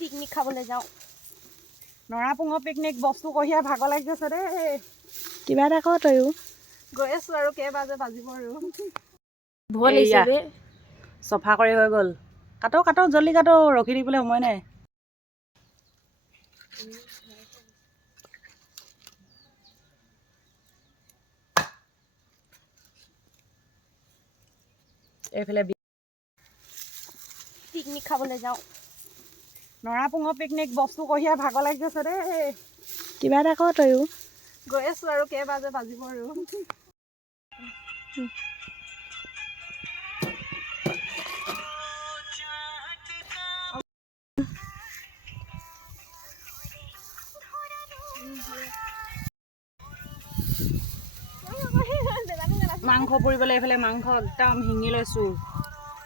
Picnic খাবলৈ যাওঁ। নৰাপুঙৰ picnic বস্তু কঢ়িয়াই ভাগৰ লাগি গৈছে দেই। কিবা এটা কৰ তয়ো। গৈ আছো আৰু কেইবাজে বাজিব আৰু। ভয় লাগিছে বে। চফা কৰি হৈ গ'ল। কাটো জল্দি কাটো, ৰখি থাকিবলৈ সময় নাই। এইফালে পিকনিক খাবলৈ যাওঁ। নৰাপুঙৰ পিকনিক বস্তু কঢ়িয়াই ভাগৰ লাগি গৈছে দেই। কিবা এটা কৰ তয়ো। গৈ আছো আৰু কেইবাজে বাজিব আৰু। মাংস পুৰিবলৈ এইফালে মাংস একদম শিঙি লৈছোঁ।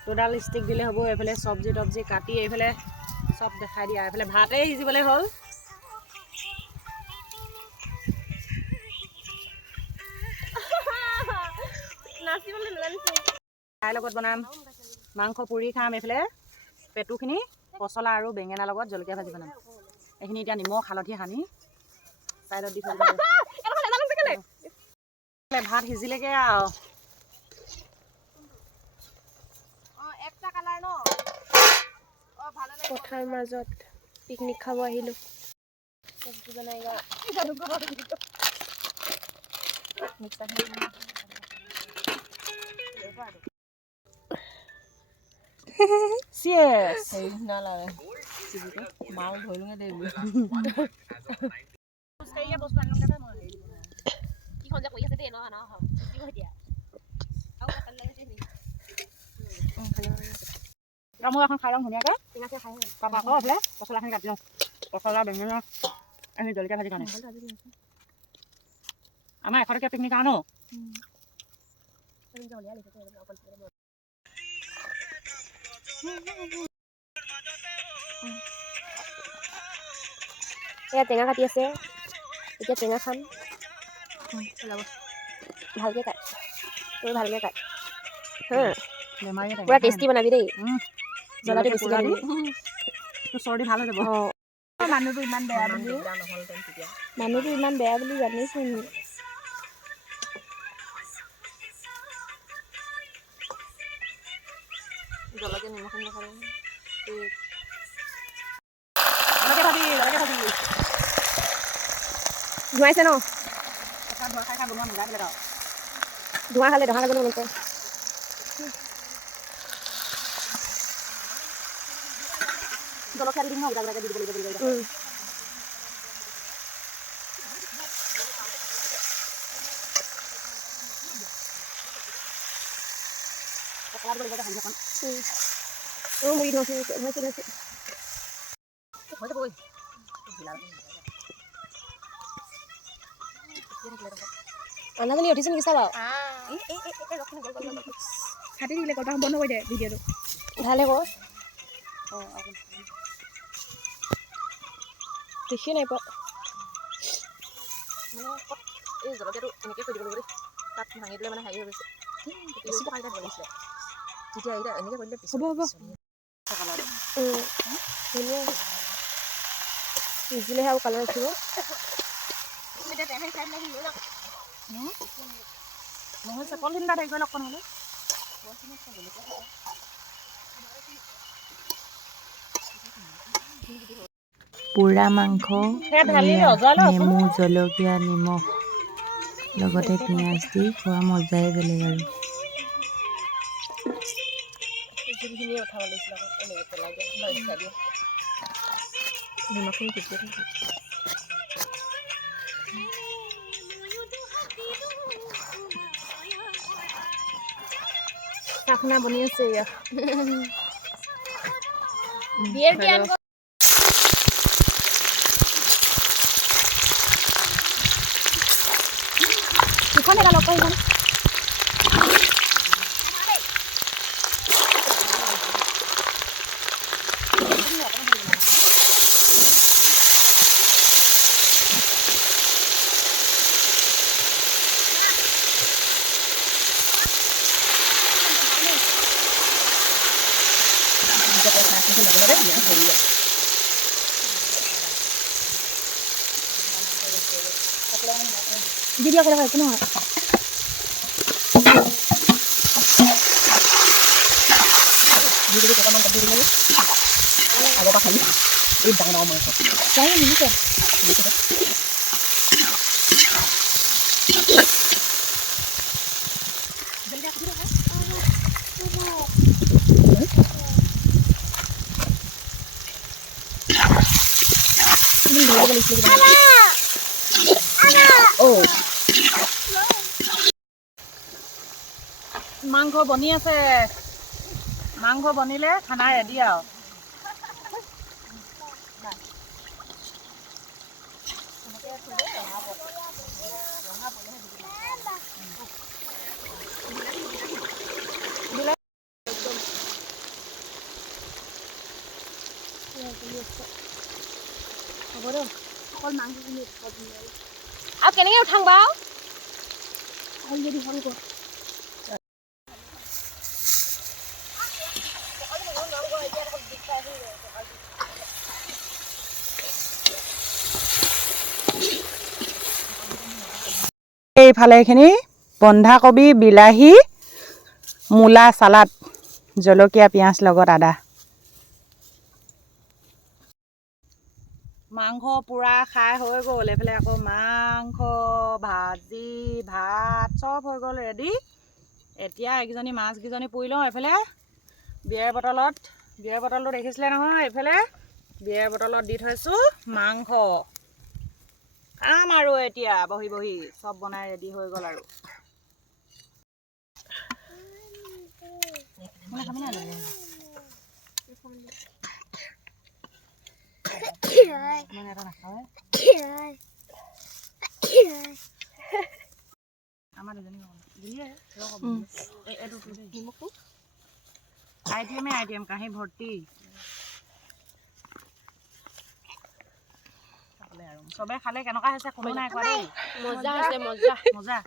দুডাল ষ্টিক দিলে হ'ব। এইফালে চব্জি তব্জি কাটি এইফালে চব দেখাই দিয়া। এইফালে ভাতেই সিজিবলৈ হ'ল। তাইৰ লগত বনাম, মাংস পুৰি খাম। এইফালে পেটুখিনি পচলা আৰু বেঙেনাৰ লগত জলকীয়া ভাজি বনাম। এইখিনি এতিয়া নিমখ হালধি সানি চাইডত দি থৈ দিব। ভাত সিজিলেগে আৰু। পথাৰ মাজত পিকনিক খাব আহিলোঁ। চব্জি বনাই মাল ধৰিলোঙে দেই। মই এখন খাই লওঁ ধুনীয়াকৈ। তাৰপৰা আকৌ এইফালে পচলাখিনি কাটি লওঁ। পচলা বেঙেনা আমি জলকীয়া ভাজি কাৰণে আমাৰ 100 টকীয়া পিকনিক আৰু ন। এয়া টেঙা কাটি আছে, এতিয়া টেঙা খাম। ভালকৈ কাট, তই ভালকৈ কাট হা। পুৰা টেষ্টি বনাবি দেই, জ্বলাটো বেছিকৈ দিবি। তোৰ চৰ্দি ভাল হৈ যাব। মানুহটো ইমান বেয়া বুলি জানিছোন। জলকীয়া নিমখ নাখালে ধুৱাইছে ন? খাই বনোৱা মজা বেলেগ আৰু। ধোঁৱা খালে দহা খাবলৈ মন কৰে। জলকীয়া দি দিম ন, গোটা দি দিব লাগিব। আনাজনী উঠিছে নেকি চাবা। কাটি দিলে কলপাত বন্ধ কৰি দে ভিডিঅ'টো। ভালে ক দেখি নাই পোৱা। এই জলকীয়াটো এনেকৈ থৈ দিব লাগিব দেই। তাত ভাঙি দিলে মানে হেৰি হৈ গৈছে। বেছি পকাই দিব লাগিছিলে। তেতিয়া এতিয়া এনেকৈ কৰি দিলে পিছত হ'ব। ধুনীয়া সিজিলেহে আৰু কালাৰ উঠিব। নহ'লে পলিথিন এটা হেৰি কৰি লওক নহ'লে। পোৰা মাংস, নেমু, জলকীয়া, নিমখ লগতে পিঁয়াজ দি খোৱা মজাই বেলেগ আৰু। জোলখিনিয়ে উঠাব লাগিছিল আকৌ এনেকৈ পেলাই দিয়া। নিমখখিনি তেতিয়া চাখনা বনি আছে এয়া। বিয়েৰ কি আনব সিখন এটা লগ কৰিম। দি দিয়ক একো নহয় আগৰ পৰা খালি এই ডাঙৰ ডাঙৰ মাংস চাই নিদিছে মাংস বনি আছে মাংস বনিলে খানা ৰেডি আৰু আৰু কেনেকৈ উঠাং বাৰু যদি হ'ল গৈ এইফালে এইখিনি বন্ধাকবি বিলাহী মূলা চালাড জলকীয়া পিঁয়াজ লগত আদা মাংস পুৰা খাই হৈ গ'ল এইফালে আকৌ মাংস ভাজি ভাত চব হৈ গ'ল ৰেডি এতিয়া এইকেইজনী মাছকেইজনী পুৰি লওঁ এইফালে বিয়াৰ বটলটো দেখিছিলে নহয় এইফালে বিয়াৰ বটলত দি থৈছোঁ মাংস খাম আৰু এতিয়া বহি বহি চব বনাই ৰেডি হৈ গ'ল আৰু আইটেম কাঁহী ভৰ্তি চবে খালে কেনেকুৱা হৈছে কোনো নাই কোৱা দেই মজা আছে মজা মজা